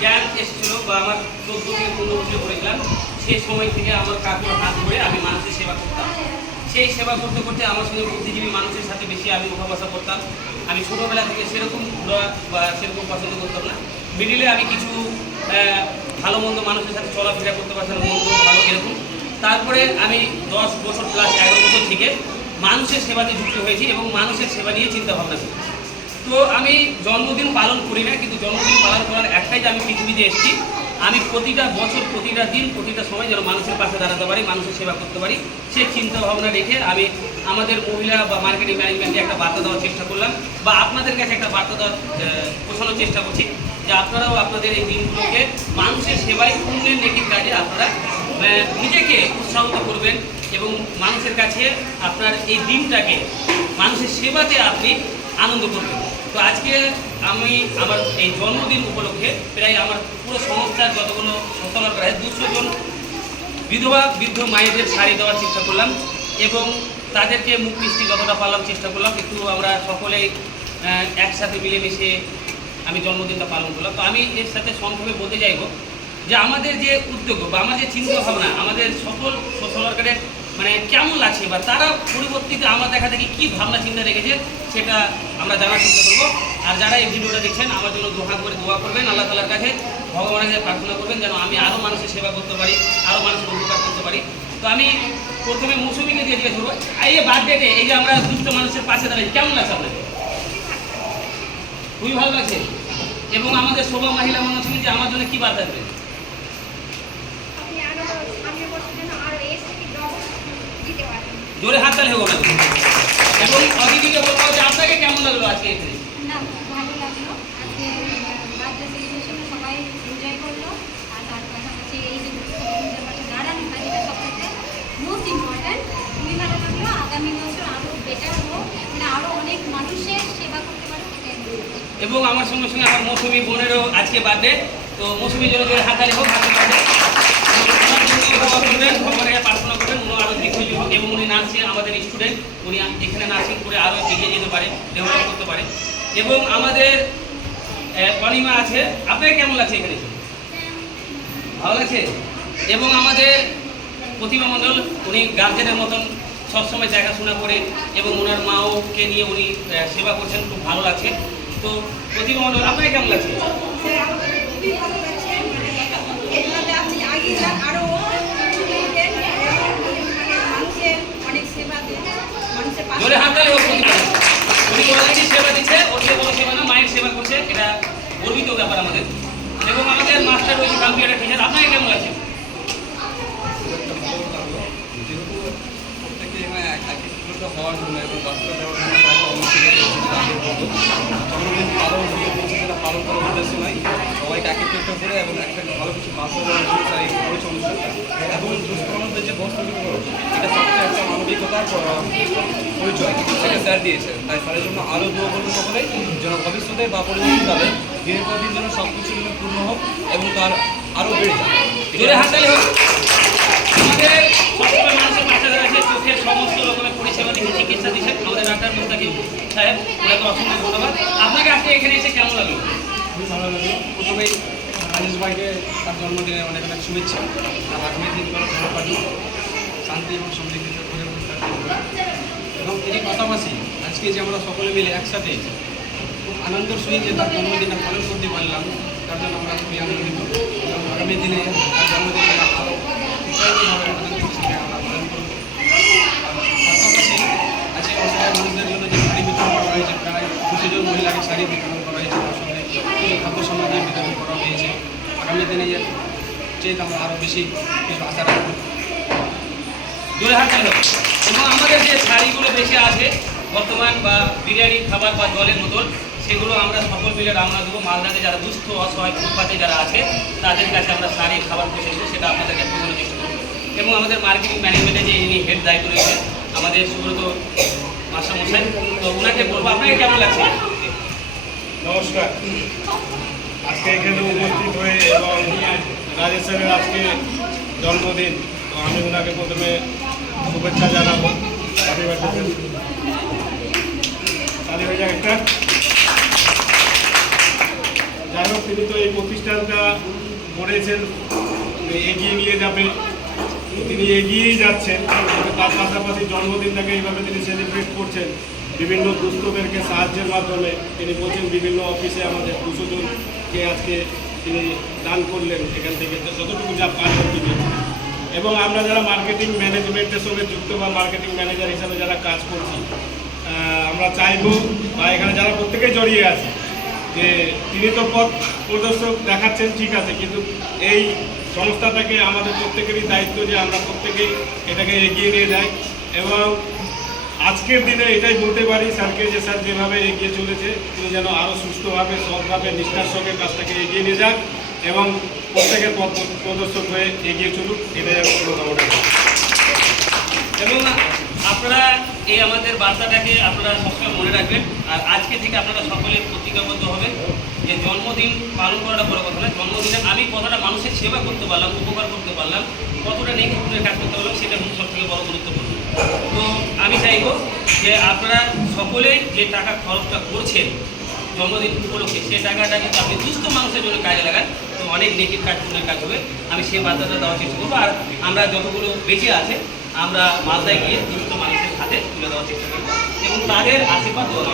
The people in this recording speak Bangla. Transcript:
জ্ঞান এসেছিলো বা আমার 14 থেকে 15 বছর পড়েছিলাম, সেই সময় থেকে আমার কাকুর হাত ধরে আমি মানুষের সেবা করতাম। সেই সেবা করতে করতে আমার সঙ্গে বুদ্ধিজীবী মানুষের সাথে বেশি আমি উঠা বসা করতাম। আমি ছোটোবেলা থেকে সেরকম ঘোরা বা সেরকম পছন্দ করতাম না। মিডিলে আমি কিছু ভালো মন্দ মানুষের সাথে চলাফেরা করতে পারছিলাম, মন্দ ভালো এরকম। তারপরে আমি 10 বছর প্লাস 11 বছর থেকে মানুষের সেবাতে যুক্ত হয়েছি এবং মানুষের সেবা নিয়ে চিন্তা ভাবনা করি। তো আমি জন্মদিন পালন করি না, কিন্তু জন্মদিন পালন করার একটাই যে আমি পৃথিবীতে এসেছি, আমি প্রতিটা বছর, প্রতিটা দিন, প্রতিটা সময় যেন মানুষের পাশে দাঁড়াতে পারি, মানুষের সেবা করতে পারি, সেই চিন্তা ভাবনা রেখে আমি আমাদের মহিলা বা মার্কেটিং ম্যানেজমেন্টকে একটা বার্তা দেওয়ার চেষ্টা করলাম, বা আপনাদের কাছে একটা বার্তা দেওয়ার পৌঁছানোর চেষ্টা করছি যে আপনারাও আপনাদের এই দিনগুলোকে মানুষের সেবায়, পুণ্যের নেকির কাজে আপনারা নিজেকে উৎসাহিত করবেন এবং মানুষের কাছে আপনার এই দিনটাকে মানুষের সেবাতে আপনি আনন্দ করবেন। তো আজকে আমি আমার এই জন্মদিন উপলক্ষে প্রায় আমার পুরো সংস্থার যতগুলো সচলন করা 200 জন বিধবা বৃদ্ধ মায়েদের শাড়ি দেওয়ার চেষ্টা করলাম এবং তাদেরকে মুখ মিষ্টি যতটা পারলাম চেষ্টা করলাম। একটু আমরা সকলেই একসাথে মিলেমিশে আমি জন্মদিনটা পালন করলাম। তো আমি এর সাথে সংক্ষেপে বলতে চাইব যে আমাদের যে উদ্যোগ বা আমাদের চিন্তা ভাবনা, আমাদের সকল সোশ্যাল ওয়ার্কারের মানে কেমন লাগছে বা তারা পরিবর্তিতে আমার দেখা দেখি কী ভাবনা চিন্তা রেখেছে সেটা আমরা জানার চেষ্টা করবো। আর যারা এই ভিডিওটা দেখছেন আমার জন্য দোয়া করে দোয়া করবেন, আল্লাহ তাআলার কাছে ভগবানের কাছে প্রার্থনা করবেন যেন আমি আরও মানুষের সেবা করতে পারি, আরও মানুষের উপকার করতে পারি। তো আমি প্রথমে মৌসুমীকে দিয়ে জিজ্ঞেস করবো, এই যে বার্থডেতে এই যে আমরা দুষ্ট মানুষের পাশে দাঁড়াই, কেমন লাগছে আপনাদের? খুবই ভালো লাগছে। এবং আমাদের শোভা মহিলা মৌসুমী যে আমার জন্য কী বার্তা দেবেন? জোরে হাত তালি হোক না। এবং অদিতিকে বলবো যে আপনাকে কেমন লাগলো আজকে এখানে? না, খুব ভালো লাগলো। আজকে বার্থডে সেলিব্রেশনে সবাই এনজয় করলো। আর তার পাশাপাশি এই যে বন্ধুদের পাশে দাঁড়ানোটা, এটা সবথেকে মোস্ট ইম্পর্ট্যান্ট। খুবই ভালো লাগলো। আগামী বছর আরও বেটার হোক, মানে আরও অনেক মানুষের সেবা করতে পারবো এটাই। এবং আমার সঙ্গে সঙ্গে আমার মৌসুমী বোনেরও আজকে বার্থডে। তো মৌসুমীর জন্য জোরে হাত তালি হোক, হাতের কাছে ভগবানের প্রার্থনা করবেন উনি আরও দীর্ঘজীবী হোক এবং উনি নার্সিং আমাদের স্টুডেন্ট, উনি এখানে নার্সিং করে আরও এগিয়ে যেতে পারে, ডেভেলপ করতে পারে। এবং আমাদের অনিমা আছে, আপনাকে কেমন লাগছে এখানে? ভালো লাগছে। এবং আমাদের প্রতিমা মণ্ডল, উনি গার্জেনের মতন সবসময় দেখাশোনা করে এবং ওনার মাওকে নিয়ে উনি সেবা করছেন, খুব ভালো লাগছে। তো প্রতিমা মণ্ডল, আপনাকে কেমন লাগছে? জোরে হাততালি হোক। উনি অলরেডি সেবা দিচ্ছে, ওর যে কোনো সেবা না, মায়ের সেবা করছে, এটা গর্বিত ব্যাপার আমাদের। এবং আমাদের মাস্টার রয়েছে, কম্পিউটার টিচার, আপনাকে কেমন লাগছে? হওয়ার জন্য এবং বাচ্চা দেওয়ার জন্য পালন করার উদ্দেশ্য নয়, সবাইকে একত্রিত করে এবং একটা ভালো কিছু বাচ্চা দেওয়ার জন্য তাই করেছে অনুষ্ঠানটা। এবং দুস্থ মানুষদের যে বস্ত্র বিতরণ, এটা সবচেয়ে একটা মানবিকতার পরিচয়, সেটা স্যার দিয়েছে। তাই স্যারের জন্য আরও দোয়া করবো সকলে যেন ভবিষ্যতে বা পরবর্তীকালে দিনের পর দিন যেন সব কিছু যেন পূর্ণ হোক এবং তার আরও বেড়ে যায়। জোরে হাততালি হোক। আমাদের সবসময় মানুষের পাশে দাঁড়িয়েছে, চোখের সমস্ত রকমের পরিষেবা দিচ্ছে, চিকিৎসা দিচ্ছে আমাদের ডাক্তার মুস্তাকিম সাহেব, ওনাকে অসংখ্য ধন্যবাদ। আপনাকে আজকে এখানে এসে কেমন লাগলো? খুবই ভালো লাগলো। প্রথমেই আনিস ভাইকে তার জন্মদিনে অনেক অনেক শুভেচ্ছা। আর আগামী দিনগুলো ভালো কাটুক, শান্তি এবং সমৃদ্ধিতে করে এবং এর পাশাপাশি আজকে যে আমরা সকলে মিলে একসাথে খুব আনন্দের সহিত যে তার জন্মদিনে পালন করতে পারলাম, তার জন্য আমরা খুবই আনন্দিত। এবং আগামী দিনে তার জন্মদিনে আরও উৎসাহিতভাবে আনন্দের সঙ্গে আমরা পালন করব। পাশাপাশি আজকে অসহায় মানুষদের জন্য যে শাড়ি বিতরণ করা হয়েছে, প্রায় 200 জন মহিলাকে শাড়ি বিতরণ করা হয়েছে, তার সঙ্গে কিছু খাদ্য সামগ্রী বিতরণ করা হয়েছে। আগামী দিনে যে চেয়ে আমরা আরও বেশি কিছু আশা রাখবো। জোরে হাততালি হোক। এবং আমাদের যে শাড়িগুলো বেশি আছে বর্তমান, বা বিরিয়ানি খাবার বা জলের বোতল, সেগুলো আমরা সকল মিলে রওনা দেবো মালদাতে। যারা দুস্থ অসহায় ফুটপাতে যারা আছে তাদের কাছে আমরা শাড়ি খাবার পৌঁছে দেবো, সেটা আপনাদেরকে পৌঁছানোর চেষ্টা করবো। এবং আমাদের মার্কেটিং ম্যানেজমেন্টে যে ইনি হেড দায়িত্ব রয়েছে আমাদের সুব্রত মাস্টারমশাই, তো ওনাকে বলবো আপনাকে কেমন লাগছে? নমস্কার। আজকে এখানে উপস্থিত হয়ে এবং রাজেশ স্যারের আজকে জন্মদিন, তো আমি ওনাকে প্রথমে শুভেচ্ছা জানাবো। Happy birthday. তাহলে হয়ে যাক একটা। যাই হোক তিনি তো এই প্রতিষ্ঠানটা করেছেন, এগিয়ে নিয়ে যাবে, তিনি এগিয়েই যাচ্ছেন। কিন্তু তার পাশাপাশি জন্মদিনটাকে এইভাবে তিনি সেলিব্রেট করছেন বিভিন্ন দুস্থদেরকে সাহায্যের মাধ্যমে। তিনি বলছেন বিভিন্ন অফিসে আমাদের 200 জনকে আজকে তিনি দান করলেন, এখান থেকে যতটুকু যা পারেন তিনি। এবং আমরা যারা মার্কেটিং ম্যানেজমেন্টের সঙ্গে যুক্ত বা মার্কেটিং ম্যানেজার হিসাবে যারা কাজ করছি, আমরা চাইবো বা এখানে যারা প্রত্যেকেই জড়িয়ে আছে যে তিনি তো পথ প্রদর্শক দেখাচ্ছেন, ঠিক আছে, কিন্তু এই সংস্থাটাকে আমাদের প্রত্যেকেরই দায়িত্ব যে আমরা প্রত্যেকেই এটাকে এগিয়ে নিয়ে যাই। এবং আজকের দিনে এটাই বলতে পারি স্যারকে যে স্যার যেভাবে এগিয়ে চলেছে তিনি যেন আরও সুষ্ঠুভাবে সৎভাবে নিষ্ঠার সঙ্গে কাজটাকে এগিয়ে নিয়ে যান এবং প্রত্যেকের পথ প্রদর্শক হয়ে এগিয়ে চলুক, এটাই আমি কামনা করি। এবং আপনারা এই আমাদের বার্তাটাকে আপনারা সবসময় মনে রাখবেন। আর আজকে থেকে আপনারা সকলে প্রতিজ্ঞাবদ্ধ হবেন যে জন্মদিন পালন করাটা বড় কথা না, জন্মদিনে আমি কতটা মানুষের সেবা করতে পারলাম, উপকার করতে পারলাম, কতটা নেকি পুণ্যের কাজ করতে পারলাম, সেটা সব থেকে বড় গুরুত্বপূর্ণ। তো আমি চাইব যে আপনারা সকলেই যে টাকা খরচটা করছেন জন্মদিন উপলক্ষে, সেই টাকাটা কিন্তু আপনি দুস্থ মানুষের জন্য কাজে লাগান, তো অনেক নেকির কাজ পুণ্যের কাজ হবে। আমি সেই বার্তাটা দেওয়ার চেষ্টা করবো। আর আমরা যতগুলো বেঁচে আছে আমরা মালদায় গিয়ে দুস্থ মানুষের হাতে তুলে দেওয়ার চেষ্টা করবো এবং তাদের আশীর্বাদ দেওয়া